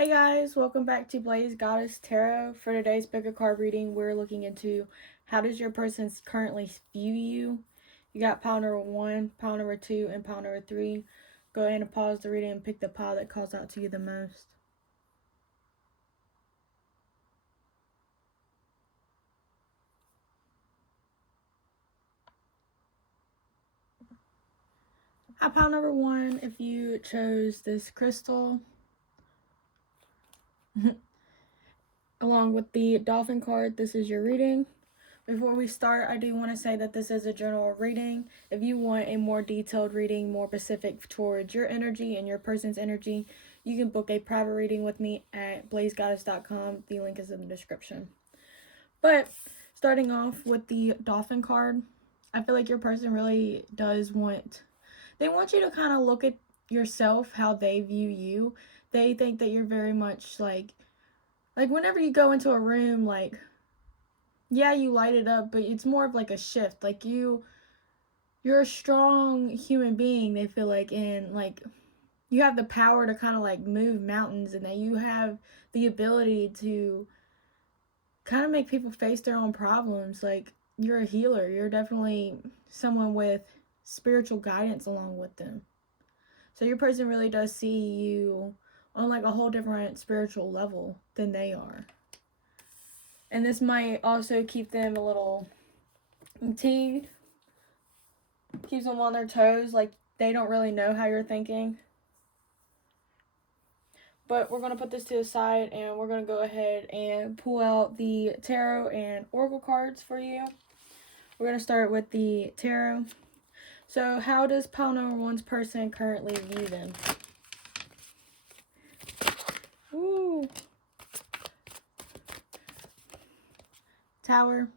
Hey guys, welcome back to Blaze Goddess Tarot. For today's bigger card reading, we're looking into how does your person currently view you. You got pile number 1, pile number 2, and pile number 3. Go ahead and pause the reading and pick the pile that calls out to you the most. At pile number 1, if you chose this crystal, along with the dolphin card, this is your reading. Before we start, I do want to say that this is a general reading. If you want a more detailed reading, more specific towards your energy and your person's energy, you can book a private reading with me at blazegoddess.com. The link is in the description. But starting off with the dolphin card, I feel like your person really does they want you to kind of look at yourself, how they view you. They think that you're very much like whenever you go into a room, yeah, you light it up, but it's more of like a shift. Like you're a strong human being, they feel like, and like you have the power to kind of like move mountains, and that you have the ability to kind of make people face their own problems. Like you're a healer. You're definitely someone with spiritual guidance along with them. So your person really does see you on like a whole different spiritual level than they are. And this might also keep them a little fatigued, keeps them on their toes, like they don't really know how you're thinking. But we're going to put this to the side and we're going to go ahead and pull out the tarot and oracle cards for you. We're going to start with the tarot. So how does pile number 1's person currently view them? Ooh. Tower.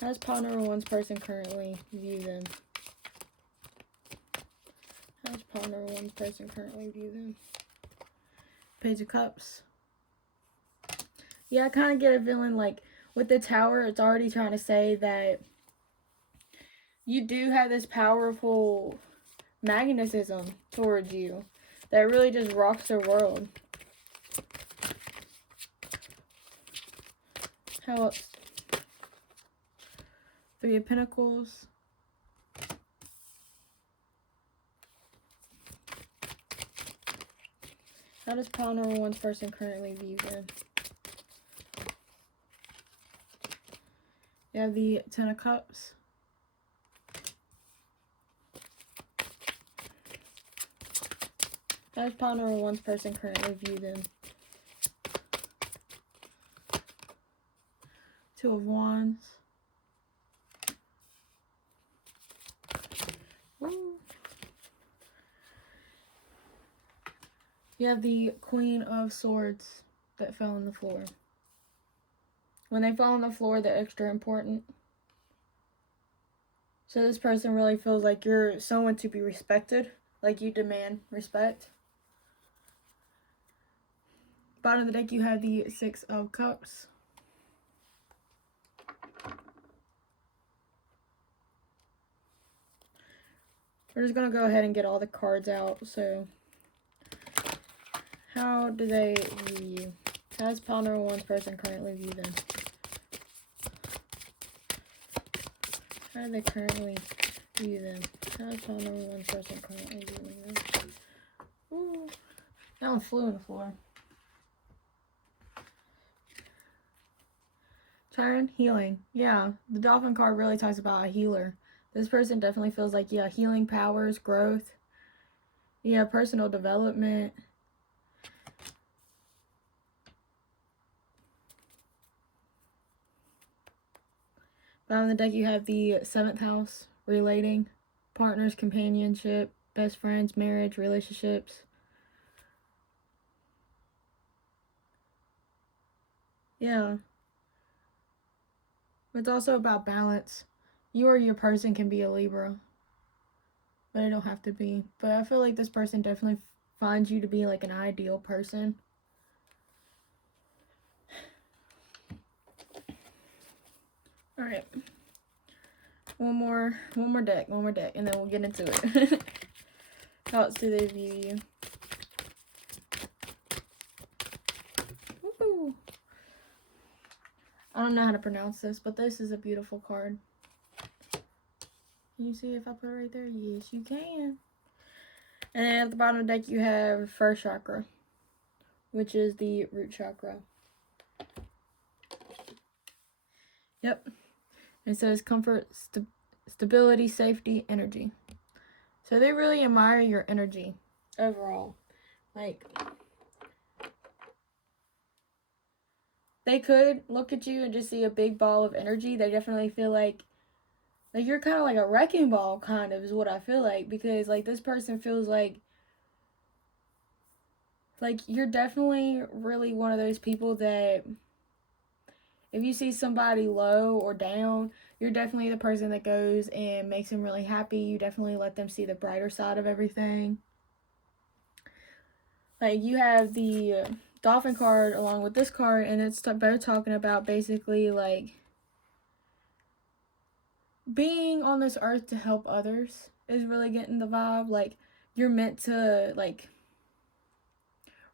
How does pile number 1's person currently view them? How does pile number 1's person currently view them? Page of Cups. Yeah, I kind of get a feeling like with the Tower, it's already trying to say that you do have this powerful magnetism towards you that really just rocks their world. How else? 3 of Pentacles. How does pile number 1's person currently view them? You have the 10 of Cups. How does pile number 1's person currently view them? 2 of Wands. Ooh. You have the Queen of Swords that fell on the floor. When they fall on the floor, they're extra important. So this person really feels like you're someone to be respected, like you demand respect. Bottom of the deck, you have the 6 of Cups. We're just going to go ahead and get all the cards out. So, how do they view you? How does pile number 1's person currently view them? How do they currently view them? How does pile number 1's person currently view them? Ooh. That one flew on the floor. Turn, healing. Yeah, the Dolphin card really talks about a healer. This person definitely feels like, yeah, healing powers, growth. Yeah, personal development. Bottom of the deck, you have the 7th house, relating, partners, companionship, best friends, marriage, relationships. Yeah. But it's also about balance. You or your person can be a Libra, but it don't have to be. But I feel like this person definitely finds you to be like an ideal person. Alright. One more deck, and then we'll get into it. How else do they view you? Woo-hoo. I don't know how to pronounce this, but this is a beautiful card. Can you see if I put it right there? Yes, you can. And then at the bottom of the deck, you have first chakra, which is the root chakra. Yep. It says comfort, stability, safety, energy. So they really admire your energy overall. Like, they could look at you and just see a big ball of energy. They definitely feel like you're kind of like a wrecking ball, kind of, is what I feel like. Because, like, this person feels like you're definitely really one of those people that if you see somebody low or down, you're definitely the person that goes and makes them really happy. You definitely let them see the brighter side of everything. Like, you have the Dolphin card along with this card, and it's both talking about basically, like, being on this earth to help others is really getting the vibe. Like, you're meant to, like,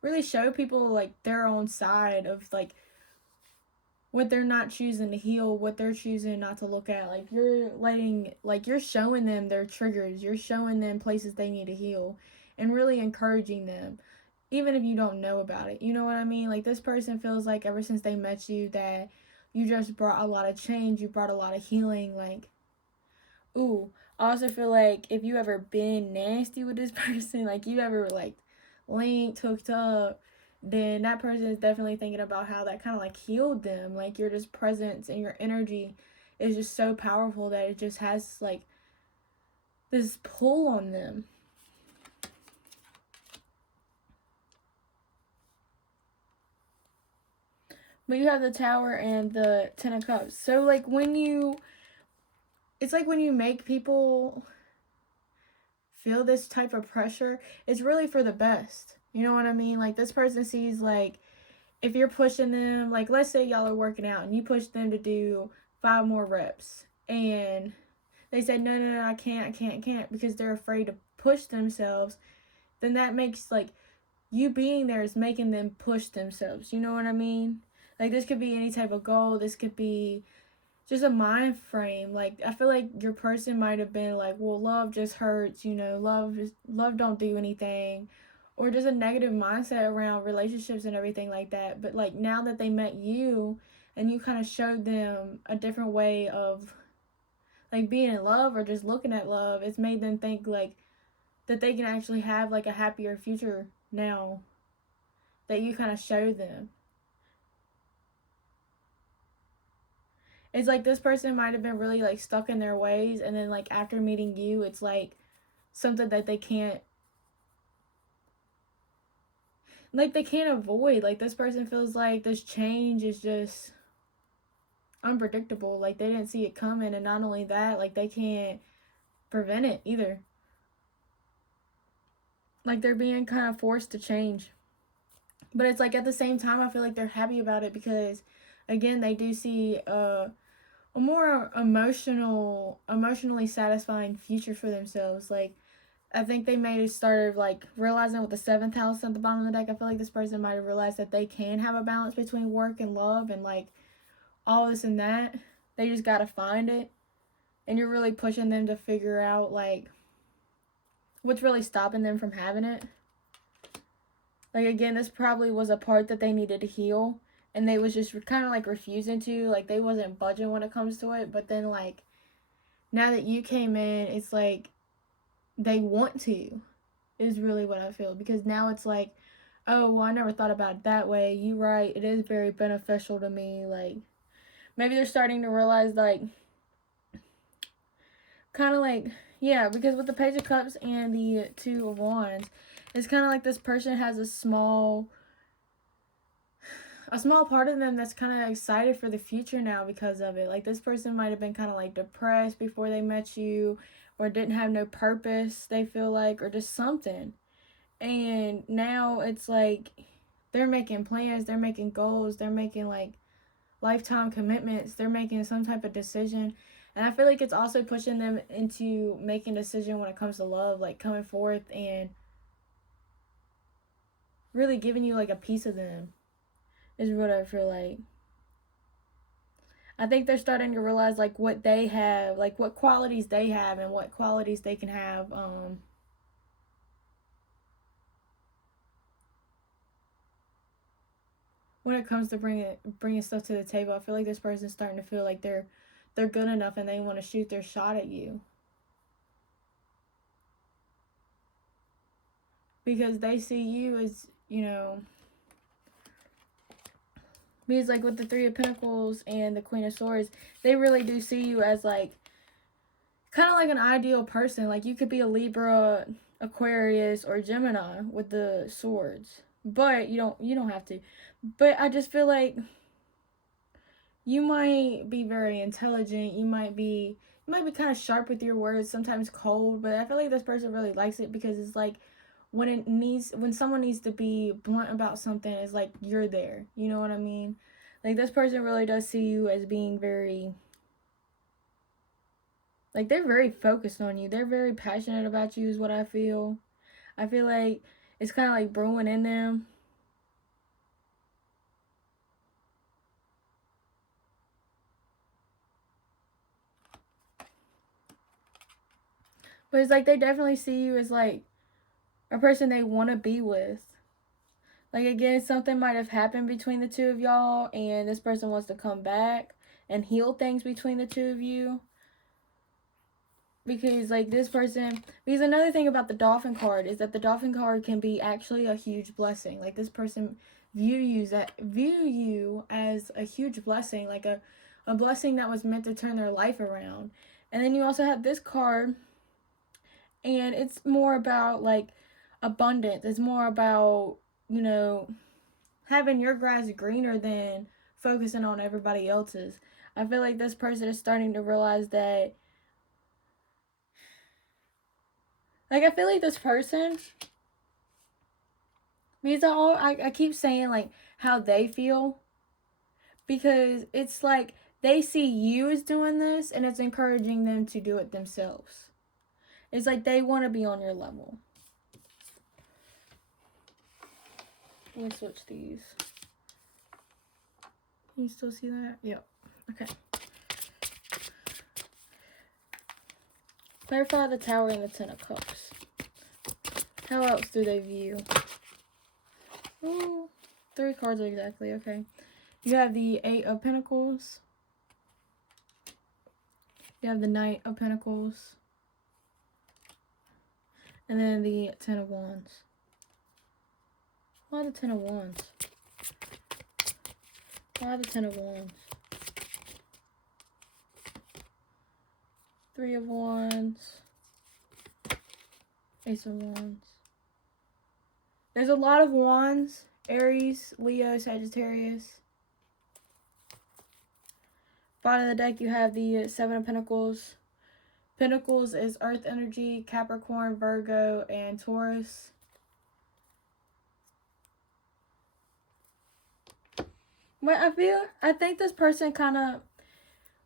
really show people, like, their own side of, like, what they're not choosing to heal, what they're choosing not to look at. Like, you're showing them their triggers. You're showing them places they need to heal and really encouraging them, even if you don't know about it. You know what I mean? Like, this person feels like ever since they met you that you just brought a lot of change. You brought a lot of healing. Like, ooh, I also feel like if you ever been nasty with this person, like you ever like linked, hooked up, then that person is definitely thinking about how that kind of like healed them. Like, your just presence and your energy is just so powerful that it just has like this pull on them. But you have the Tower and the Ten of Cups. So like it's like when you make people feel this type of pressure, it's really for the best. You know what I mean? Like, this person sees, like, if you're pushing them, like, let's say y'all are working out and you push them to do 5 more reps and they say, no, I can't, because they're afraid to push themselves, then that makes, like, you being there is making them push themselves. You know what I mean? Like, this could be any type of goal. This could be just a mind frame. Like, I feel like your person might have been like, well, love just hurts, you know, love don't do anything, or just a negative mindset around relationships and everything like that. But like, now that they met you and you kind of showed them a different way of like being in love or just looking at love, it's made them think like that they can actually have like a happier future now that you kind of showed them. It's like this person might have been really like stuck in their ways, and then like after meeting you, it's like something that they can't avoid. Like, this person feels like this change is just unpredictable. Like, they didn't see it coming, and not only that, like, they can't prevent it either. Like, they're being kind of forced to change. But it's like at the same time, I feel like they're happy about it because, again, they do see a more emotionally satisfying future for themselves. Like, I think they may have started like realizing with the 7th house at the bottom of the deck, I feel like this person might have realized that they can have a balance between work and love and like all this and that. They just gotta find it. And you're really pushing them to figure out like what's really stopping them from having it. Like, again, this probably was a part that they needed to heal, and they was just kind of like refusing to, like, they wasn't budging when it comes to it. But then like now that you came in, it's like they want to, is really what I feel. Because now it's like, oh, well, I never thought about it that way. You right, it is very beneficial to me. Like, maybe they're starting to realize, like, kind of like, yeah, because with the Page of Cups and the Two of Wands, it's kind of like this person has a small part of them that's kind of excited for the future now because of it. Like, this person might have been kind of like depressed before they met you, or didn't have no purpose, they feel like, or just something. And now it's like they're making plans, they're making goals, they're making like lifetime commitments, they're making some type of decision. And I feel like it's also pushing them into making a decision when it comes to love, like coming forth and really giving you like a piece of them is what I feel like. I think they're starting to realize like what they have, like what qualities they have and what qualities they can have when it comes to bringing stuff to the table. I feel like this person's starting to feel like they're good enough and they want to shoot their shot at you. Because they see you as, you know, because like with the Three of Pentacles and the Queen of Swords, they really do see you as like kind of like an ideal person. Like you could be a Libra, Aquarius, or Gemini with the swords, but you don't have to. But I just feel like you might be very intelligent. You might be kind of sharp with your words, sometimes cold, but I feel like this person really likes it because it's like when someone needs to be blunt about something, it's like you're there. You know what I mean? Like this person really does see you as being very, like they're very focused on you. They're very passionate about you is what I feel. I feel like it's kind of like brewing in them. But it's like they definitely see you as like a person they want to be with. Like again, something might have happened between the two of y'all and this person wants to come back and heal things between the two of you. Because like this person, because another thing about the Dolphin card is that the Dolphin card can be actually a huge blessing. Like this person view you as a huge blessing, like a blessing that was meant to turn their life around. And then you also have this card, and it's more about like abundance. It's more about, you know, having your grass greener than focusing on everybody else's. I feel like this person is starting to realize that, like, I feel like this person, because I keep saying like how they feel, because it's like they see you as doing this and it's encouraging them to do it themselves. It's like they want to be on your level. Let me switch these. Can you still see that? Yep. Okay. Clarify the Tower and the Ten of Cups. How else do they view? Ooh, 3 cards exactly. Okay. You have the 8 of Pentacles. You have the Knight of Pentacles. And then the 10 of Wands. Why the 10 of Wands? Why the 10 of Wands? 3 of Wands. Ace of Wands. There's a lot of Wands. Aries, Leo, Sagittarius. Bottom of the deck, you have the 7 of Pentacles. Pentacles is Earth energy, Capricorn, Virgo, and Taurus. But I think this person kind of,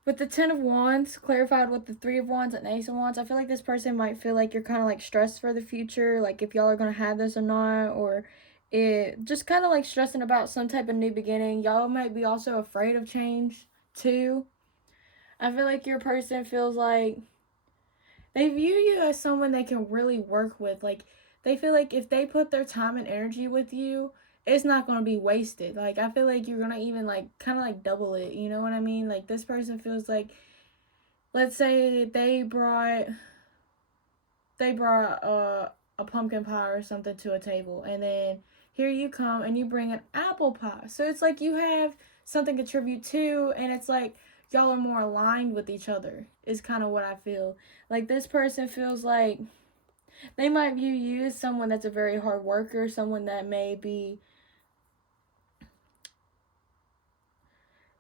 with the 10 of Wands, clarified with the 3 of Wands and Ace of Wands, I feel like this person might feel like you're kind of like stressed for the future, like if y'all are going to have this or not, or it just kind of like stressing about some type of new beginning. Y'all might be also afraid of change too. I feel like your person feels like they view you as someone they can really work with. Like they feel like if they put their time and energy with you, it's not going to be wasted. Like I feel like you're going to even like kind of like double it, you know what I mean? Like this person feels like, let's say they brought a pumpkin pie or something to a table, and then here you come and you bring an apple pie. So it's like you have something to contribute to, and it's like y'all are more aligned with each other is kind of what I feel. Like this person feels like they might view you as someone that's a very hard worker, someone that may be,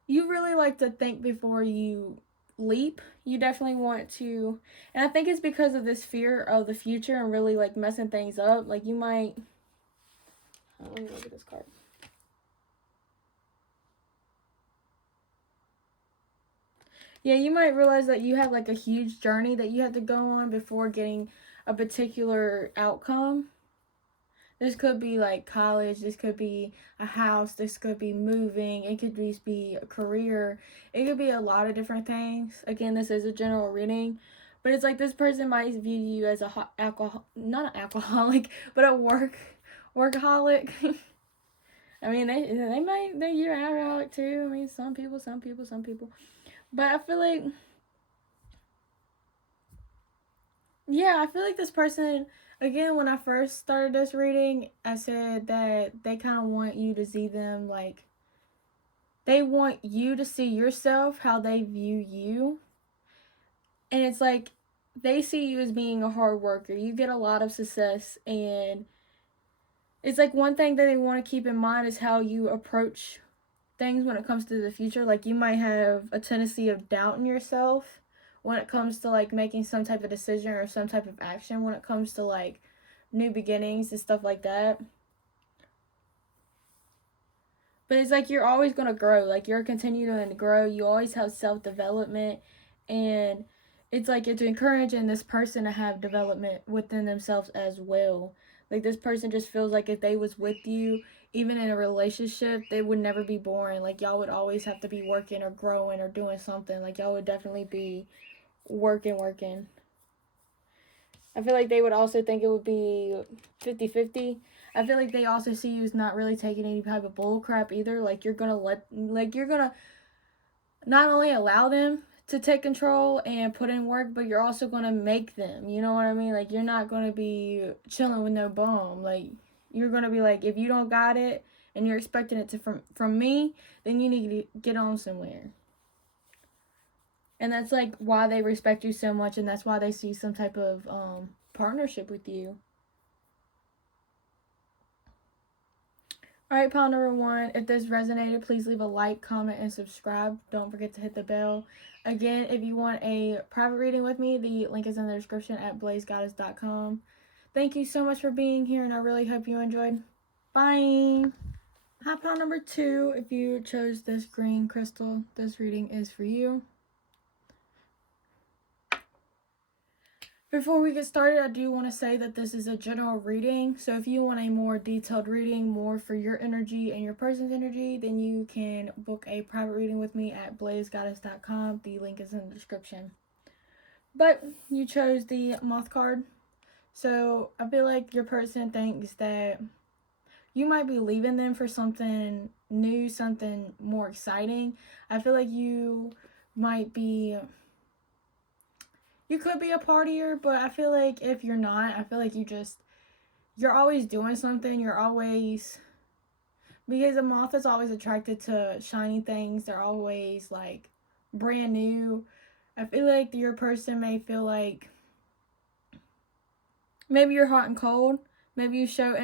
you really like to think before you leap. You definitely want to, and I think it's because of this fear of the future and really like messing things up. Like you might, let me look at this card. Yeah, you might realize that you have like a huge journey that you have to go on before getting a particular outcome. This could be like college, this could be a house, this could be moving, it could just be a career, it could be a lot of different things. Again, this is a general reading, but it's like this person might view you as a not an alcoholic, but a workaholic. I mean, you're an alcoholic too. I mean, some people. But I feel like, yeah, I feel like this person, again, when I first started this reading, I said that they kind of want you to see them like, they want you to see yourself how they view you. And it's like, they see you as being a hard worker. You get a lot of success. And it's like one thing that they want to keep in mind is how you approach things when it comes to the future. Like, you might have a tendency of doubting yourself when it comes to like making some type of decision or some type of action when it comes to like new beginnings and stuff like that. But it's like you're always going to grow. Like, you're continuing to grow. You always have self-development. And it's like it's encouraging this person to have development within themselves as well. Like, this person just feels like if they was with you, even in a relationship, they would never be boring. Like, y'all would always have to be working or growing or doing something. Like, y'all would definitely be working. I feel like they would also think it would be 50-50. I feel like they also see you as not really taking any type of bull crap either. Like, you're gonna not only allow them to take control and put in work, but you're also gonna make them. You know what I mean? Like, you're not gonna be chilling with no bum. Like, you're gonna be like, if you don't got it and you're expecting it to from me, then you need to get on somewhere. And that's like why they respect you so much, and that's why they see some type of partnership with you. Alright, pile number 1. If this resonated, please leave a like, comment, and subscribe. Don't forget to hit the bell. Again, if you want a private reading with me, the link is in the description at blazegoddess.com. Thank you so much for being here, and I really hope you enjoyed. Bye! Hi, pile number 2. If you chose this green crystal, this reading is for you. Before we get started, I do want to say that this is a general reading. So if you want a more detailed reading, more for your energy and your person's energy, then you can book a private reading with me at blazegoddess.com. The link is in the description. But you chose the Moth card. So I feel like your person thinks that you might be leaving them for something new, something more exciting. I feel like you might be... You could be a partier, but I feel like if you're not, I feel like you're always doing something. You're always, because a moth is always attracted to shiny things. They're always like brand new. I feel like your person may feel like maybe you're hot and cold. Maybe you show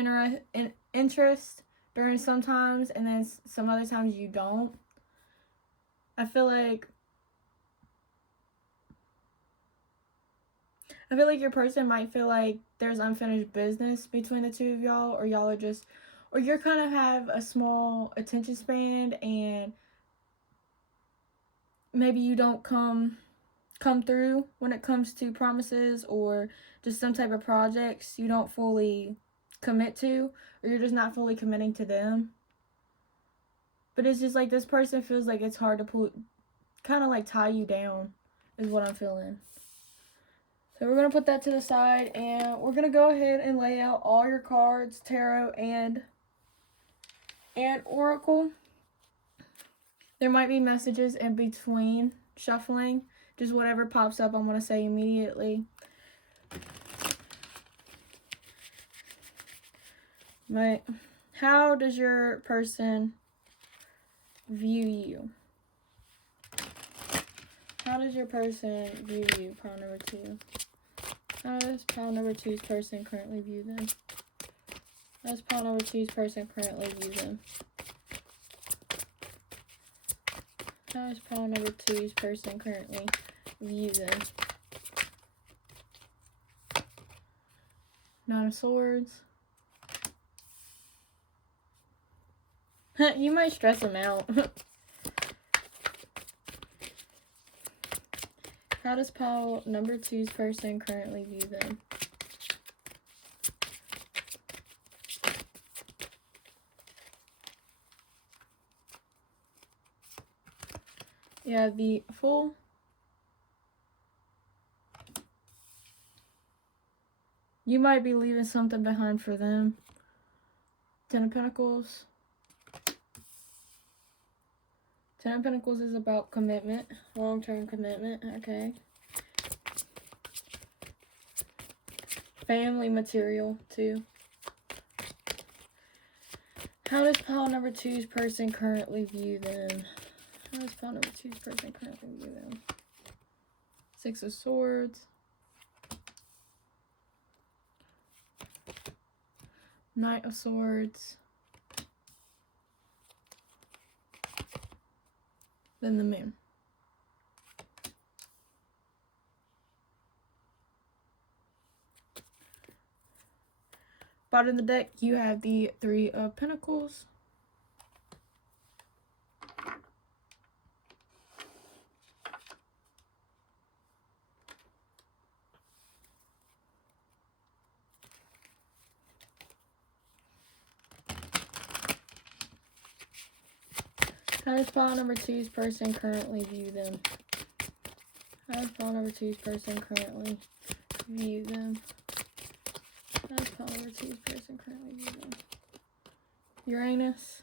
interest during some times, and then some other times you don't. I feel like your person might feel like there's unfinished business between the two of y'all, or y'all are just, or you're kind of have a small attention span, and maybe you don't come through when it comes to promises or just some type of projects you don't fully commit to, or you're just not fully committing to them. But it's just like this person feels like it's hard to kind of like tie you down, is what I'm feeling. So we're going to put that to the side, and we're going to go ahead and lay out all your cards, tarot and oracle. There might be messages in between shuffling. Just whatever pops up, I'm going to say immediately. But how does your person view you? How does your person view you? Pile number 2. How does pile number 2's person currently view them? How does pile number 2's person currently view them? How does pile number 2's person currently view them? 9 of Swords. You might stress them out. How does pile number 2's person currently view them? You have the Fool. You might be leaving something behind for them. 10 of Pentacles. 10 of Pentacles is about commitment, long-term commitment, okay. Family material, too. How does pile number 2's person currently view them? How does pile number 2's person currently view them? 6 of Swords. Knight of Swords. Then the Moon. Bottom of the deck, you have the 3 of Pentacles. How does pile number 2's person currently view them? How does pile number 2's person currently view them? How does pile number 2's person currently view them? Uranus.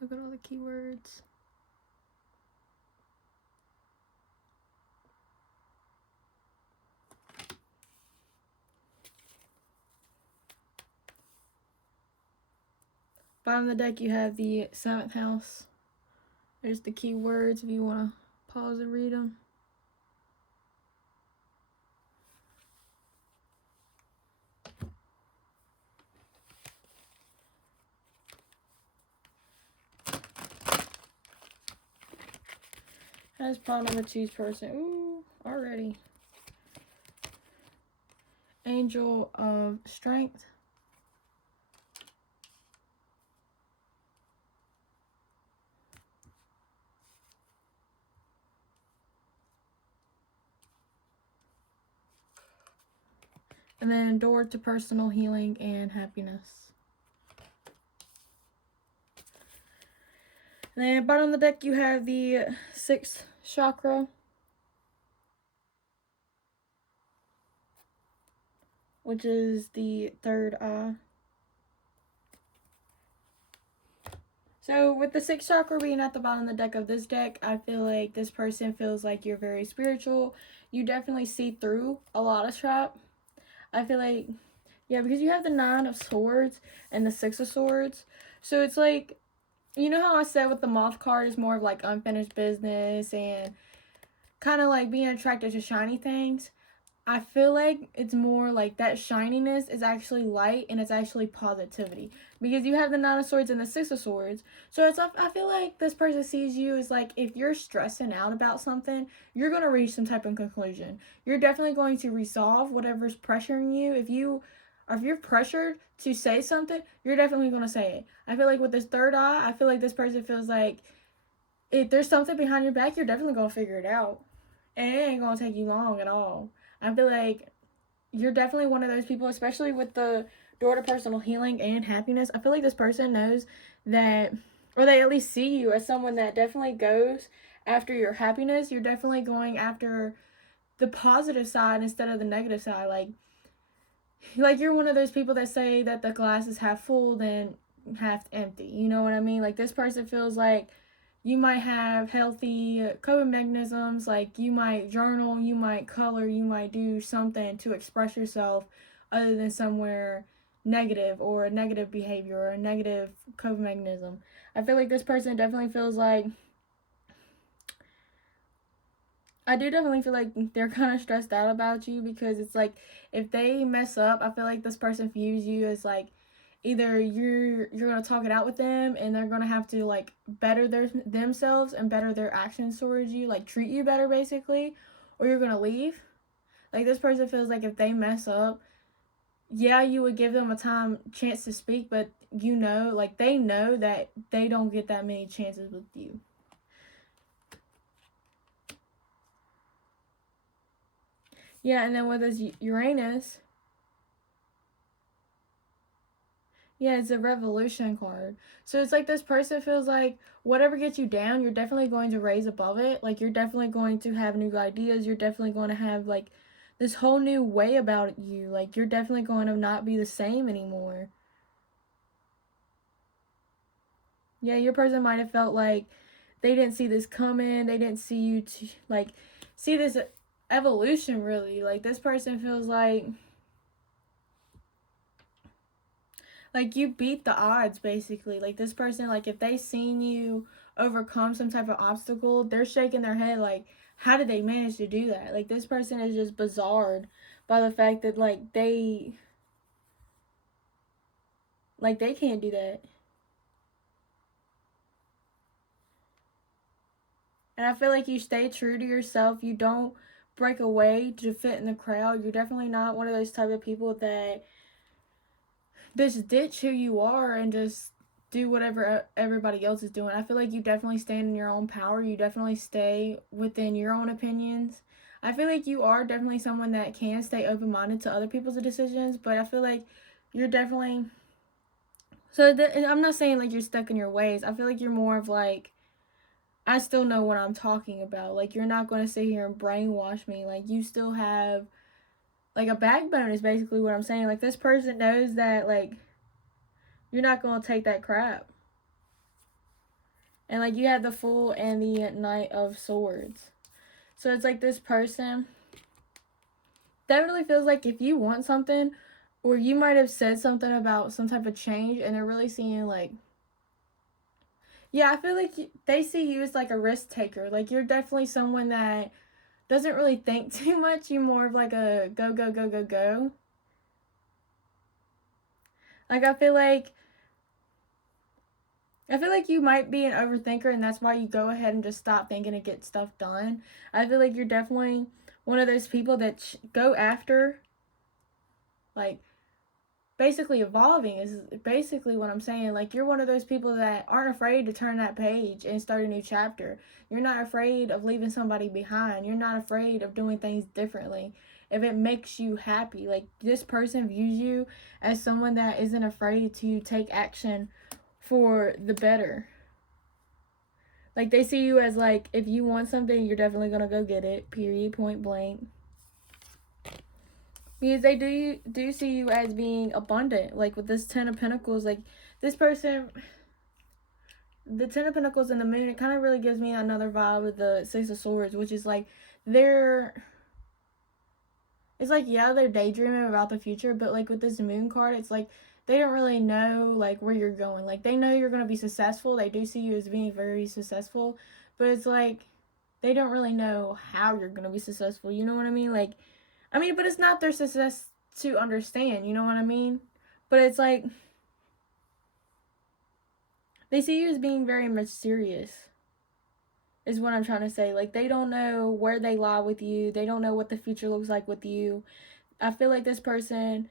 Look at all the keywords. Bottom of the deck, you have the 7th house. There's the keywords if you want to pause and read them. Has pile number 2's person. Ooh, already. Angel of Strength. And then door to personal healing and happiness. And then bottom of the deck, you have the 6th chakra, which is the 3rd eye. So with the 6th chakra being at the bottom of the deck of this deck, I feel like this person feels like you're very spiritual. You definitely see through a lot of trap. I feel like, yeah, because you have the 9 of Swords and the 6 of Swords. So it's like, you know how I said with the Moth card is more of like unfinished business and kind of like being attracted to shiny things. I feel like it's more like that shininess is actually light and it's actually positivity. Because you have the 9 of Swords and the 6 of Swords. So it's, I feel like this person sees you as like, if you're stressing out about something, you're going to reach some type of conclusion. You're definitely going to resolve whatever's pressuring you. If you're pressured to say something, you're definitely going to say it. I feel like with this 3rd eye, I feel like this person feels like if there's something behind your back, you're definitely going to figure it out. And it ain't going to take you long at all. I feel like you're definitely one of those people, especially with the door to personal healing and happiness. I feel like this person knows that, or they at least see you as someone that definitely goes after your happiness. You're definitely going after the positive side instead of the negative side. Like you're one of those people that say that the glass is half full than half empty. You know what I mean? Like this person feels like you might have healthy coping mechanisms, like you might journal, you might color, you might do something to express yourself other than somewhere negative or a negative behavior or a negative coping mechanism. I feel like this person definitely feels like, I do definitely feel like they're kind of stressed out about you because it's like if they mess up, I feel like this person views you as like, either you're going to talk it out with them and they're going to have to like better themselves and better their actions towards you, like treat you better basically, or you're going to leave. Like this person feels like if they mess up, yeah, you would give them a chance to speak, but you know, like they know that they don't get that many chances with you. Yeah, and then with this Uranus, yeah, it's a revolution card. So it's like this person feels like whatever gets you down, you're definitely going to raise above it. Like you're definitely going to have new ideas. You're definitely going to have like this whole new way about you. Like you're definitely going to not be the same anymore. Yeah, your person might have felt like they didn't see this coming. They didn't see you to like see this evolution really. Like this person feels like you beat the odds basically. Like this person, like if they seen you overcome some type of obstacle, they're shaking their head like how did they manage to do that? Like this person is just bizarred by the fact that like they can't do that. And I feel like you stay true to yourself. You don't break away to fit in the crowd. You're definitely not one of those type of people that just ditch who you are and just do whatever everybody else is doing. I feel like you definitely stand in your own power. You definitely stay within your own opinions. I feel like you are definitely someone that can stay open minded to other people's decisions, but I feel like you're definitely. I'm not saying like you're stuck in your ways. I feel like you're more of like, I still know what I'm talking about. Like, you're not going to sit here and brainwash me. Like, you still have, like, a backbone is basically what I'm saying. Like, this person knows that, like, you're not going to take that crap. And, like, you have the Fool and the Knight of Swords. So it's like this person definitely feels like if you want something, or you might have said something about some type of change, and they're really seeing, like, yeah, I feel like they see you as, like, a risk taker. Like, you're definitely someone that doesn't really think too much. You're more of like a go, go, go, go, go. Like, I feel like you might be an overthinker, and that's why you go ahead and just stop thinking and get stuff done. I feel like you're definitely one of those people that go after, like, basically evolving is basically what I'm saying. Like, you're one of those people that aren't afraid to turn that page and start a new chapter. You're not afraid of leaving somebody behind. You're not afraid of doing things differently if it makes you happy. Like, this person views you as someone that isn't afraid to take action for the better. Like, they see you as like, if you want something, you're definitely gonna go get it, period, point blank. Because they do see you as being abundant. Like with this Ten of Pentacles, like this person, the Ten of Pentacles and the Moon, it kind of really gives me another vibe of the Six of Swords, which is like it's like, yeah, they're daydreaming about the future, but like with this Moon card, it's like they don't really know like where you're going. Like they know you're gonna be successful. They do see you as being very successful, but it's like they don't really know how you're gonna be successful. You know what I mean? Like, I mean, but it's not their success to understand, you know what I mean? But it's like they see you as being very mysterious, is what I'm trying to say. Like, they don't know where they lie with you, they don't know what the future looks like with you. I feel like this person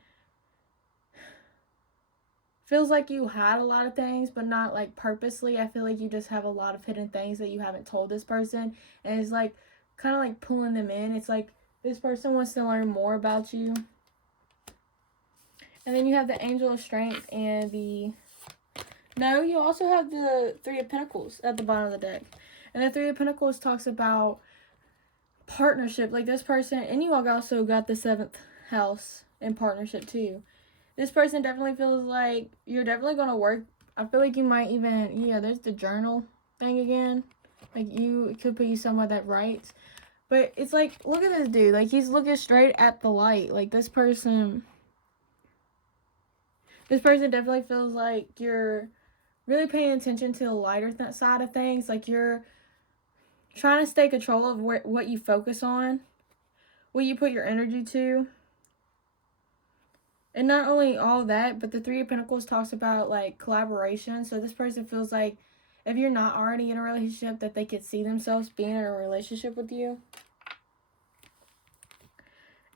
feels like you hide a lot of things, but not like purposely. I feel like you just have a lot of hidden things that you haven't told this person, and it's like kind of like pulling them in. It's like this person wants to learn more about you. And then you have the Angel of Strength and the... No, you also have the Three of Pentacles at the bottom of the deck. And the Three of Pentacles talks about partnership. Like this person, and you also got the Seventh House in partnership too. This person definitely feels like you're definitely going to work. I feel like you might even... Yeah, there's the journal thing again. Like it could put you somewhere that writes. But it's like, look at this dude. Like, he's looking straight at the light. Like, this person definitely feels like you're really paying attention to the lighter side of things. Like, you're trying to stay control of what you focus on, what you put your energy to. And not only all that, but the Three of Pentacles talks about, like, collaboration. So this person feels like if you're not already in a relationship, that they could see themselves being in a relationship with you.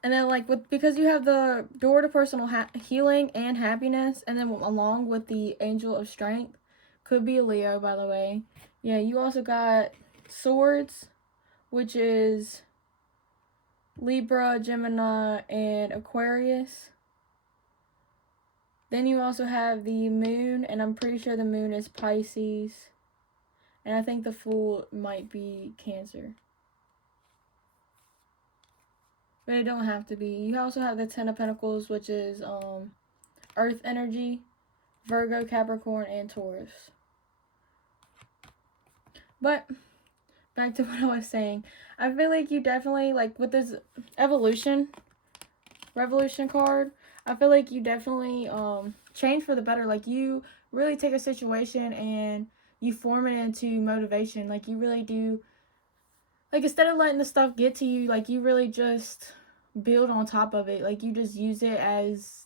And then, like, because you have the door to personal healing and happiness, and then along with the Angel of Strength, could be a Leo, by the way. Yeah, you also got Swords, which is Libra, Gemini, and Aquarius. Then you also have the moon, and I'm pretty sure the moon is Pisces. And I think the Fool might be Cancer. But it don't have to be. You also have the Ten of Pentacles, which is Earth energy, Virgo, Capricorn, and Taurus. But back to what I was saying. I feel like you definitely, like with this Revolution card, I feel like you definitely change for the better. Like you really take a situation and you form it into motivation. Like you really do. Like instead of letting the stuff get to you, like you really just build on top of it. Like you just use it as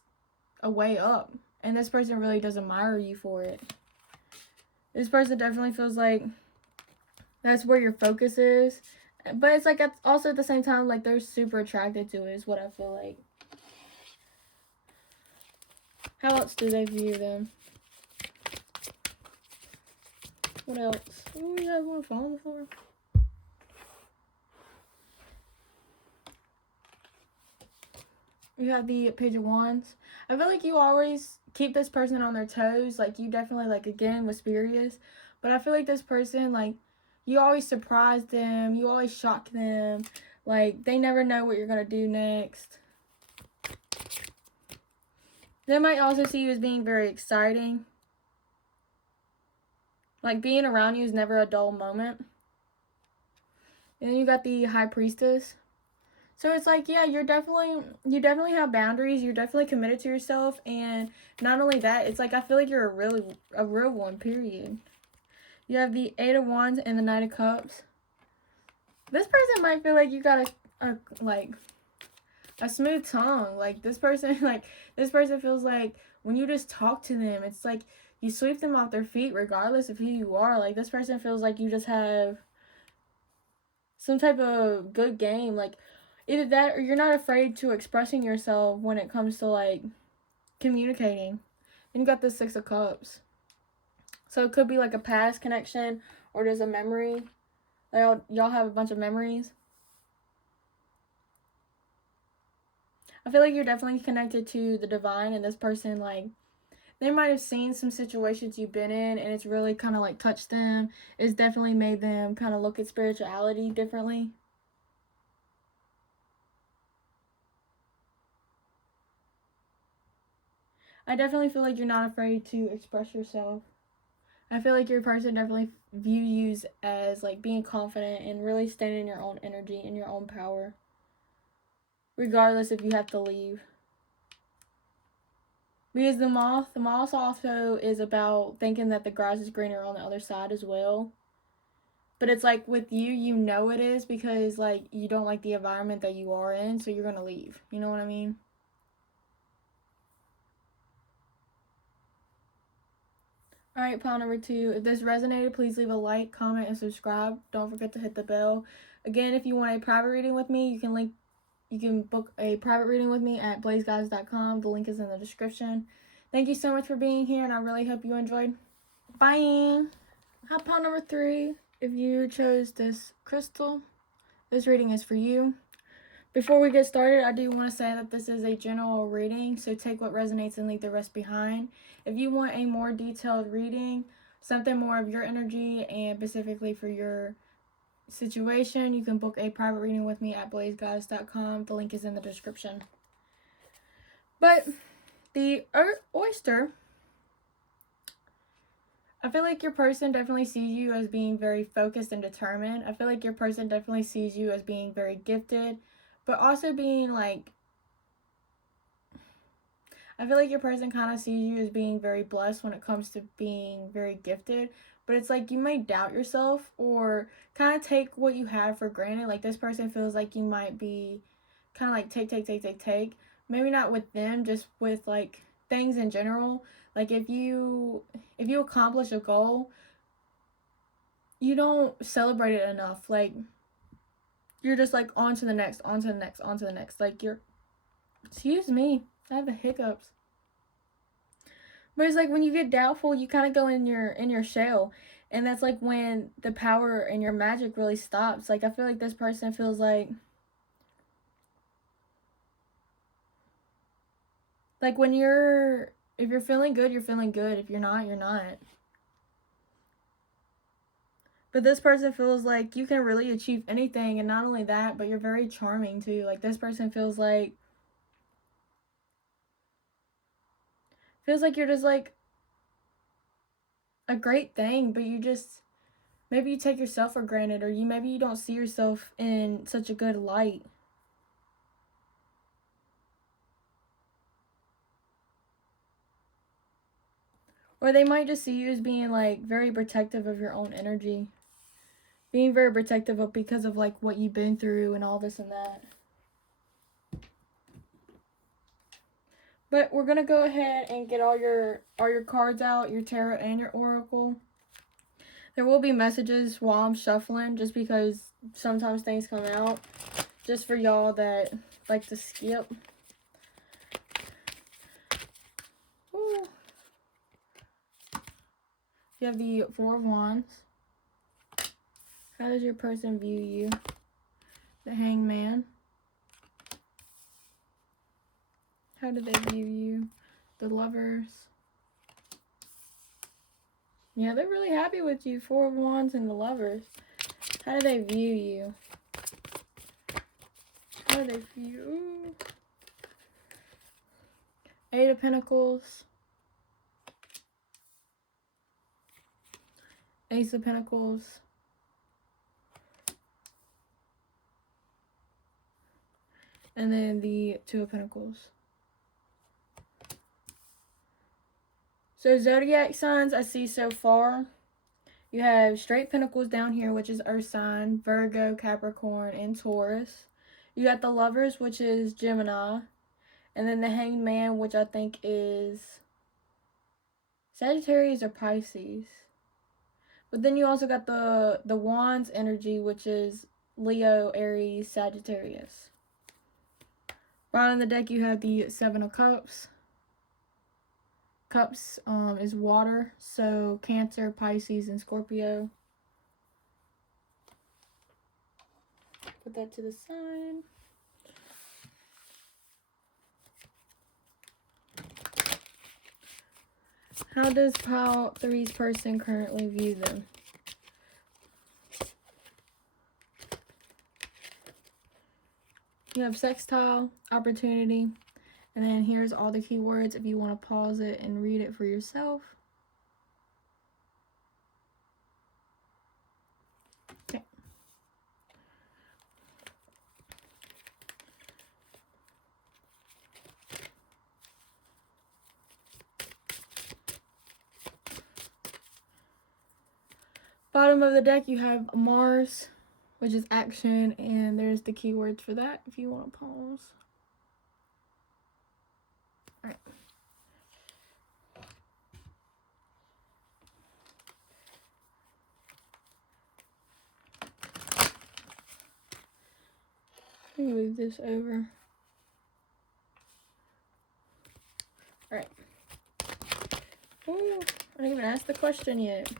a way up. And this person really does admire you for it. This person definitely feels like that's where your focus is. But it's like also at the same time, like they're super attracted to it is what I feel like. How else do they view them? What else? Oh, we have one fall on the floor. You have the Page of Wands. I feel like you always keep this person on their toes. Like, you definitely, like, again, mysterious. But I feel like this person, like, you always surprise them. You always shock them. Like, they never know what you're going to do next. They might also see you as being very exciting. Like, being around you is never a dull moment. And then you got the High Priestess. So it's like, yeah, you definitely have boundaries. You're definitely committed to yourself. And not only that, it's like, I feel like you're a real one, period. You have the Eight of Wands and the Knight of Cups. This person might feel like you got a smooth tongue. Like this person feels like when you just talk to them, it's like you sweep them off their feet regardless of who you are. Like this person feels like you just have some type of good game. Like either that or you're not afraid to expressing yourself when it comes to like communicating. And you got the Six of Cups. So it could be like a past connection or there's a memory. Like y'all have a bunch of memories. I feel like you're definitely connected to the divine, and this person, like, they might have seen some situations you've been in and it's really kind of like touched them. It's definitely made them kind of look at spirituality differently. I definitely feel like you're not afraid to express yourself. I feel like your person definitely views you as like being confident and really standing in your own energy and your own power, regardless if you have to leave. Because the moth also is about thinking that the grass is greener on the other side as well. But it's like with you, you know it is because like you don't like the environment that you are in, so you're gonna leave. You know what I mean? Alright, pile number 2. If this resonated, please leave a like, comment, and subscribe. Don't forget to hit the bell. Again, if you want a private reading with me, you can book a private reading with me at blazeguys.com. The link is in the description. Thank you so much for being here, and I really hope you enjoyed. Bye! Pile number 3. If you chose this crystal, this reading is for you. Before we get started, I do want to say that this is a general reading, so take what resonates and leave the rest behind. If you want a more detailed reading, something more of your energy and specifically for your situation, you can book a private reading with me at blazegoddess.com. The link is in the description. But the oyster, I feel like your person definitely sees you as being very focused and determined. I feel like your person definitely sees you as being very gifted, but also being like, I feel like your person kind of sees you as being very blessed when it comes to being very gifted. But it's like you might doubt yourself or kind of take what you have for granted. Like this person feels like you might be kind of like take. Maybe not with them, just with like things in general. Like if you accomplish a goal, you don't celebrate it enough. Like you're just like on to the next. Like you're, excuse me, I have the hiccups. But it's like when you get doubtful, you kind of go in your shell. And that's like when the power and your magic really stops. Like I feel like this person feels like Like if you're feeling good, you're feeling good. If you're not, you're not. But this person feels like you can really achieve anything, and not only that, but you're very charming too. Like this person feels like you're just like a great thing, but you just maybe you take yourself for granted, or maybe you don't see yourself in such a good light. Or they might just see you as being like very protective of your own energy. Being very protective of because of like what you've been through and all this and that. But we're gonna go ahead and get all your cards out, your tarot and your oracle. There will be messages while I'm shuffling, just because sometimes things come out. Just for y'all that like to skip. Ooh. You have the Four of Wands. How does your person view you? The Hangman. How do they view you? The Lovers. Yeah, they're really happy with you. Four of Wands and the Lovers. How do they view you? How do they view you? Eight of Pentacles. Ace of Pentacles. And then the Two of Pentacles. So zodiac signs I see so far. You have straight Pentacles down here, which is Earth sign, Virgo, Capricorn, and Taurus. You got the Lovers, which is Gemini. And then the Hanged Man, which I think is Sagittarius or Pisces. But then you also got the Wands energy, which is Leo, Aries, Sagittarius. Bottom of the deck, you have the Seven of Cups. Cups is water, so Cancer, Pisces, and Scorpio. Put that to the side. How does pile 3's person currently view them? You have sextile, opportunity, and then here's all the keywords if you want to pause it and read it for yourself. Okay. Bottom of the deck, you have Mars, which is action, and there's the keywords for that if you want to pause. All right. Let me move this over. All right. Ooh, I didn't even ask the question yet.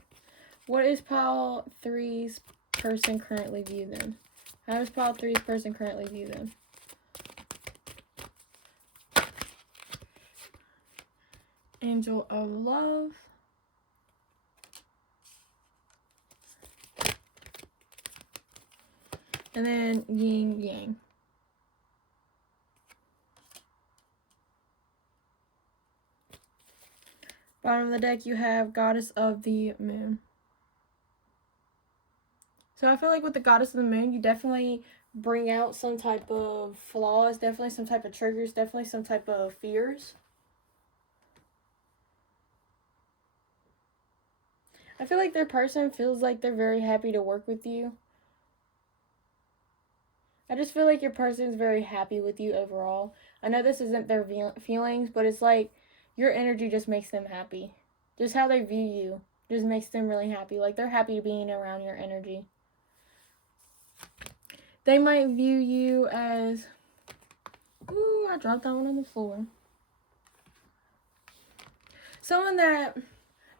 What is pile 3's person currently view them? How does pile 3's person currently view them? Angel of Love. And then Yin Yang. Bottom of the deck, you have Goddess of the Moon. So I feel like with the Goddess of the Moon, you definitely bring out some type of flaws, definitely some type of triggers, definitely some type of fears. I feel like their person feels like they're very happy to work with you. I just feel like your person is very happy with you overall. I know this isn't their feelings, but it's like your energy just makes them happy. Just how they view you just makes them really happy. Like they're happy being around your energy. They might view you as... Ooh, I dropped that one on the floor. Someone that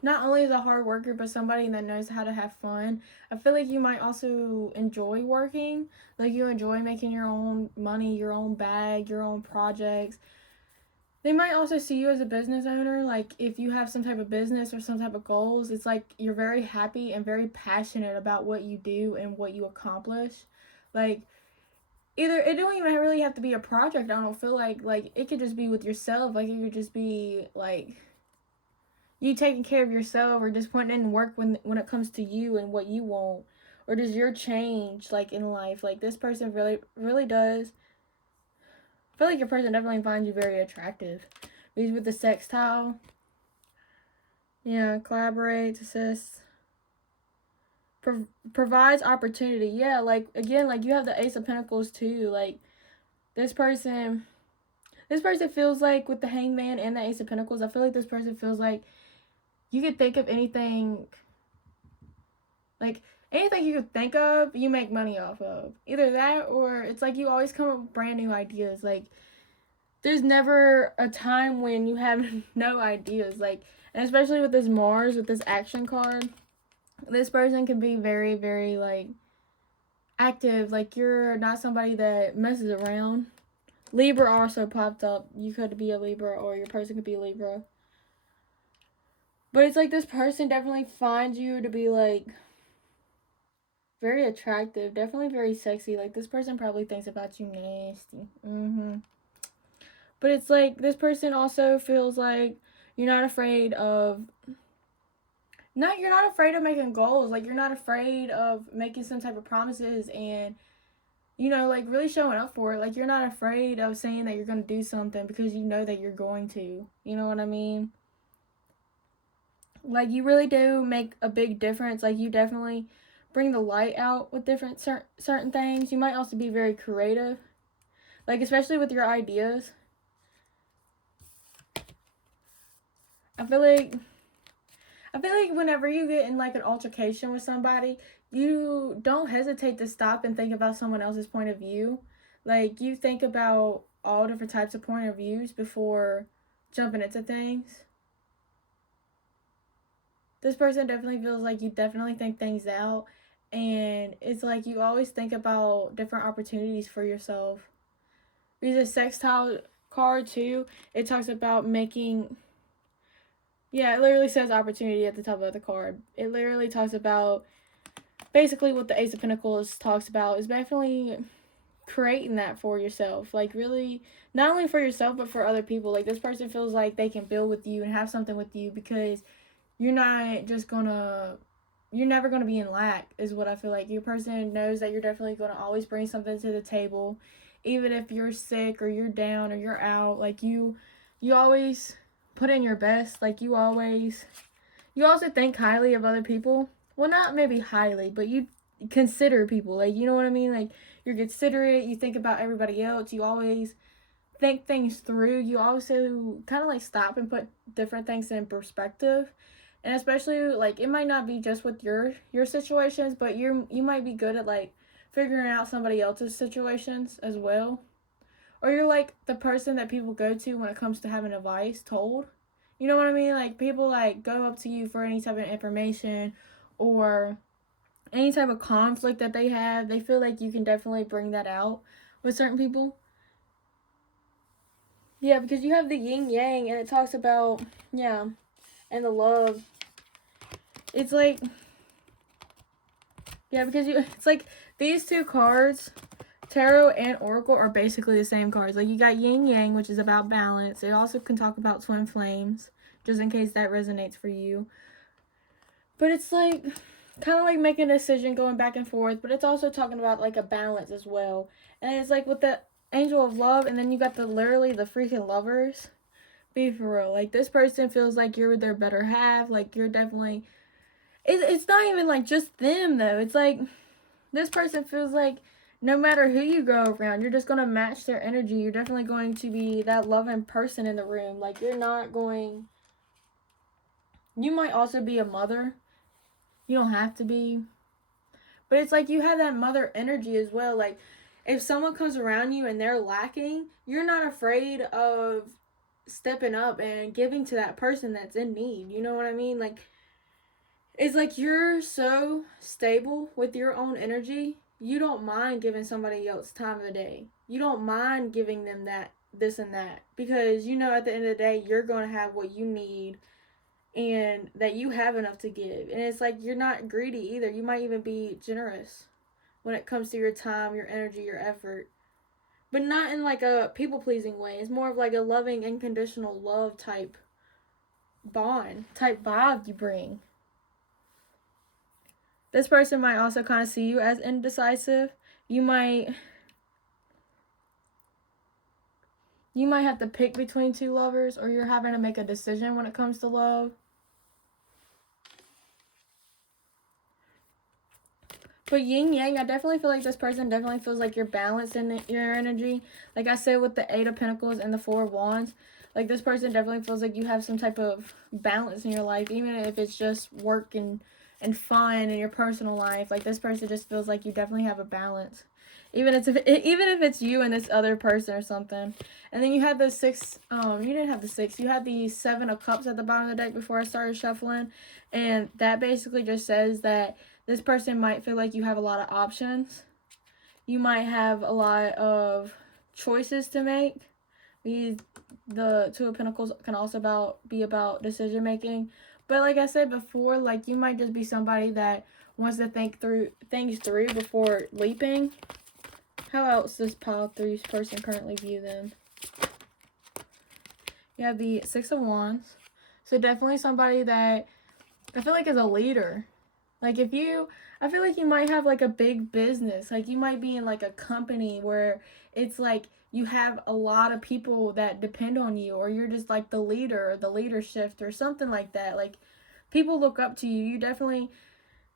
not only is a hard worker, but somebody that knows how to have fun. I feel like you might also enjoy working. Like you enjoy making your own money, your own bag, your own projects. They might also see you as a business owner. Like, if you have some type of business or some type of goals, it's like you're very happy and very passionate about what you do and what you accomplish. Like, either it don't even really have to be a project. I don't feel like it could just be with yourself. Like, it could just be like you taking care of yourself, or just putting in work when it comes to you and what you want, or does your change like in life. Like, this person really does. I feel like your person definitely finds you very attractive. These with the sextile. Yeah, collaborates, assists, provides opportunity. Yeah, like, again, like, you have the Ace of Pentacles too. Like, this person feels like, with the Hangman and the Ace of Pentacles, I feel like this person feels like you could think of anything, like, anything you could think of, you make money off of. Either that, or it's like you always come up with brand new ideas. Like, there's never a time when you have no ideas. Like, and especially with this Mars, with this action card, this person can be very, very, like, active. Like, you're not somebody that messes around. Libra also popped up. You could be a Libra, or your person could be a Libra. But it's like this person definitely finds you to be, like, very attractive. Definitely very sexy. Like, this person probably thinks about you nasty. But it's like this person also feels like you're not afraid of you're not afraid of making goals. Like, you're not afraid of making some type of promises and, like, really showing up for it. Like, you're not afraid of saying that you're going to do something because you know that you're going to. You know what I mean? Like, you really do make a big difference. Like, you definitely bring the light out with different certain things. You might also be very creative. Like, especially with your ideas. I feel like whenever you get in, like, an altercation with somebody, you don't hesitate to stop and think about someone else's point of view. Like, you think about all different types of point of views before jumping into things. This person definitely feels like you definitely think things out, and it's like you always think about different opportunities for yourself. There's a sextile card too. It talks about making, yeah, it literally says opportunity at the top of the card. It literally talks about basically what the Ace of Pentacles talks about is definitely creating that for yourself. Like, really, not only for yourself, but for other people. Like, this person feels like they can build with you and have something with you because you're never gonna be in lack, is what I feel like. Your person knows that you're definitely gonna always bring something to the table, even if you're sick or you're down or you're out. Like, you always put in your best. Like, you also think highly of other people. Well, not maybe highly, but you consider people. Like, you know what I mean? Like, you're considerate. You think about everybody else. You always think things through. You also kind of, like, stop and put different things in perspective. And especially, like, it might not be just with your situations, but you might be good at, like, figuring out somebody else's situations as well. Or you're, like, the person that people go to when it comes to having advice told. You know what I mean? Like, people, like, go up to you for any type of information or any type of conflict that they have. They feel like you can definitely bring that out with certain people. Yeah, because you have the yin yang, and it talks about, yeah, and the love. It's like, yeah, because it's like these two cards, Tarot and Oracle, are basically the same cards. Like, you got yin yang, which is about balance. It also can talk about twin flames, just in case that resonates for you. But it's like kind of like making a decision, going back and forth, but it's also talking about, like, a balance as well. And it's like with the Angel of Love, and then you got literally the freaking Lovers. Be for real. Like, this person feels like you're their better half. Like, you're definitely, it's not even like just them though. It's like this person feels like no matter who you go around, you're just going to match their energy. You're definitely going to be that loving person in the room. Like, you might also be a mother. You don't have to be. But it's like you have that mother energy as well. Like, if someone comes around you and they're lacking, you're not afraid of stepping up and giving to that person that's in need. You know what I mean? Like, it's like you're so stable with your own energy. You don't mind giving somebody else time of the day. You don't mind giving them that this and that, because you know at the end of the day you're going to have what you need and that you have enough to give. And it's like you're not greedy either. You might even be generous when it comes to your time, your energy, your effort. But not in like a people pleasing way. It's more of like a loving, unconditional love type bond, type vibe you bring. This person might also kind of see you as indecisive. You might have to pick between two lovers, or you're having to make a decision when it comes to love. But yin yang, I definitely feel like this person definitely feels like you're balanced in your energy. Like I said with the 8 of Pentacles and the 4 of Wands, like this person definitely feels like you have some type of balance in your life, even if it's just work and fun in your personal life. Like this person just feels like you definitely have a balance, even if it's you and this other person or something. And then you had the 6. You didn't have the 6. You had the 7 of Cups at the bottom of the deck before I started shuffling, and that basically just says that this person might feel like you have a lot of options. You might have a lot of choices to make. The 2 of Pentacles can also be about decision making. But like I said before, like you might just be somebody that wants to think through things through before leaping. How else does pile 3's person currently view them? You have the 6 of Wands. So definitely somebody that I feel like is a leader. Like I feel like you might have like a big business. Like you might be in like a company where it's like you have a lot of people that depend on you, or you're just like the leader or the leadership or something like that. Like people look up to you. You definitely,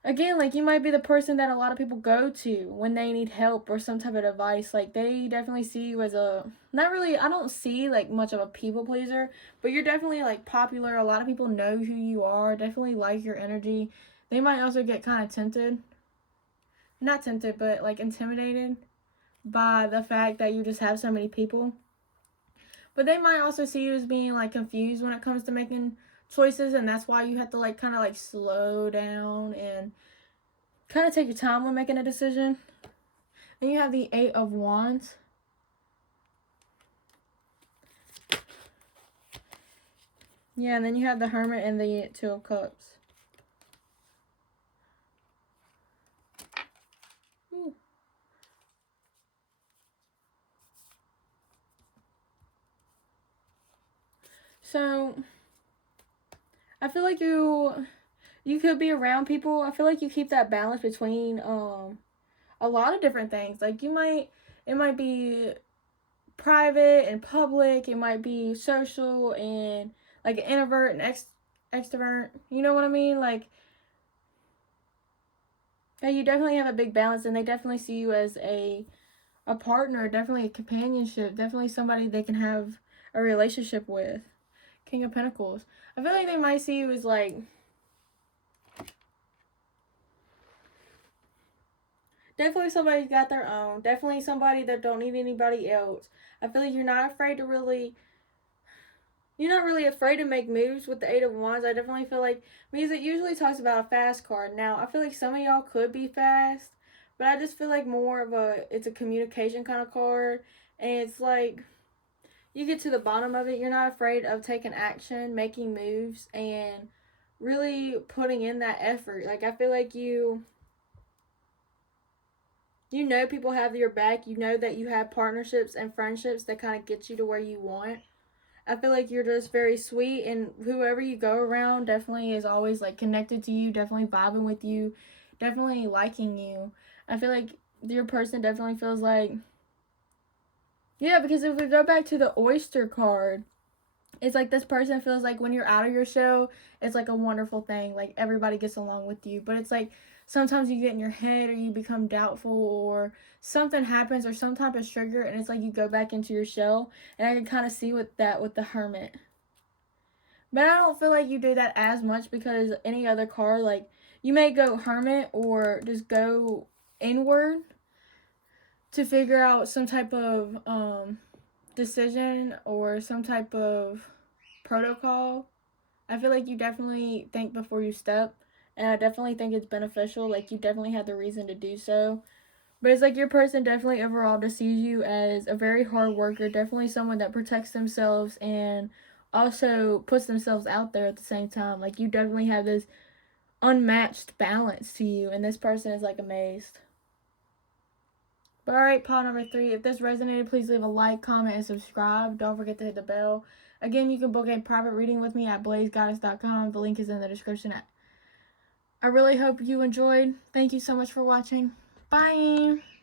again, like you might be the person that a lot of people go to when they need help or some type of advice. Like they definitely see you as not really, I don't see like much of a people pleaser, but you're definitely like popular. A lot of people know who you are, definitely like your energy. They might also get kind of tempted. Not tempted, but like intimidated by the fact that you just have so many people. But they might also see you as being like confused when it comes to making choices, and that's why you have to like kind of like slow down and kind of take your time when making a decision. Then you have the 8 of Wands. Yeah, and then you have the Hermit and the 2 of Cups. Ooh. So I feel like you could be around people. I feel like you keep that balance between a lot of different things. Like it might be private and public. It might be social and like an introvert and extrovert. You know what I mean? Like, yeah, you definitely have a big balance, and they definitely see you as a partner, definitely a companionship, definitely somebody they can have a relationship with. King of Pentacles. I feel like they might see you as like definitely somebody's got their own. Definitely somebody that don't need anybody else. I feel like you're not afraid to really you're not really afraid to make moves with the 8 of Wands. I definitely feel like, because it usually talks about a fast card. Now, I feel like some of y'all could be fast, but I just feel like more of it's a communication kind of card. And it's like, you get to the bottom of it, you're not afraid of taking action, making moves, and really putting in that effort. Like, I feel like you know people have your back. You know that you have partnerships and friendships that kind of get you to where you want. I feel like you're just very sweet, and whoever you go around definitely is always like connected to you, definitely vibing with you, definitely liking you. I feel like your person definitely feels like, yeah, because if we go back to the oyster card, it's like this person feels like when you're out of your shell, it's like a wonderful thing. Like everybody gets along with you. But it's like sometimes you get in your head, or you become doubtful, or something happens, or some type of trigger, and it's like you go back into your shell. And I can kind of see with the Hermit. But I don't feel like you do that as much, because any other card, like you may go Hermit or just go inward to figure out some type of decision or some type of protocol. I feel like you definitely think before you step, and I definitely think it's beneficial. Like you definitely have the reason to do so. But it's like your person definitely overall just sees you as a very hard worker, definitely someone that protects themselves and also puts themselves out there at the same time. Like you definitely have this unmatched balance to you, and this person is like amazed. But alright, pile number 3. If this resonated, please leave a like, comment, and subscribe. Don't forget to hit the bell. Again, you can book a private reading with me at blazegoddess.com. The link is in the description. I really hope you enjoyed. Thank you so much for watching. Bye!